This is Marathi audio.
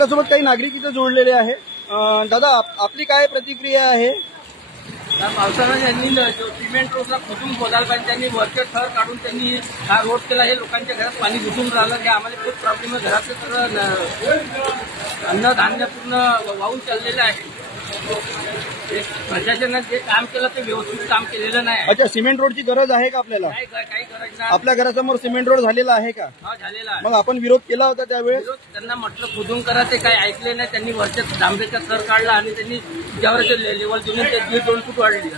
आपल्यासोबत काही नागरिक इथे जोडलेले आहे. दादा, आपली काय प्रतिक्रिया आहे? पावसाळ्यात त्यांनी सिमेंट रोडला खोदून खोदायला पाहिजे. त्यांनी वरचे थर काढून त्यांनी हा रोड केला. हे लोकांच्या घरात पाणी घुसून राहिलं. हे आम्हाला खूप प्रॉब्लेम आहे. घरातलं सगळं अन्नधान्य पूर्ण वाहून चाललेलं आहे. प्रशासनाने जे काम केलं ते व्यवस्थित काम केलेलं नाही. अच्छा, सिमेंट रोडची गरज आहे का आपल्याला? काही गरज नाही. आपल्या घरासमोर सिमेंट रोड झालेला आहे का? हा, झालेला आहे. मग आपण विरोध केला होता त्यावेळेस? त्यांना म्हटलं खोदून करा, ते काही ऐकले नाही. त्यांनी वरच्या डांबरेचा थर काढला आणि त्यांनी ज्यावर लेवल देऊन ते 1.5-2 फूट वाढली.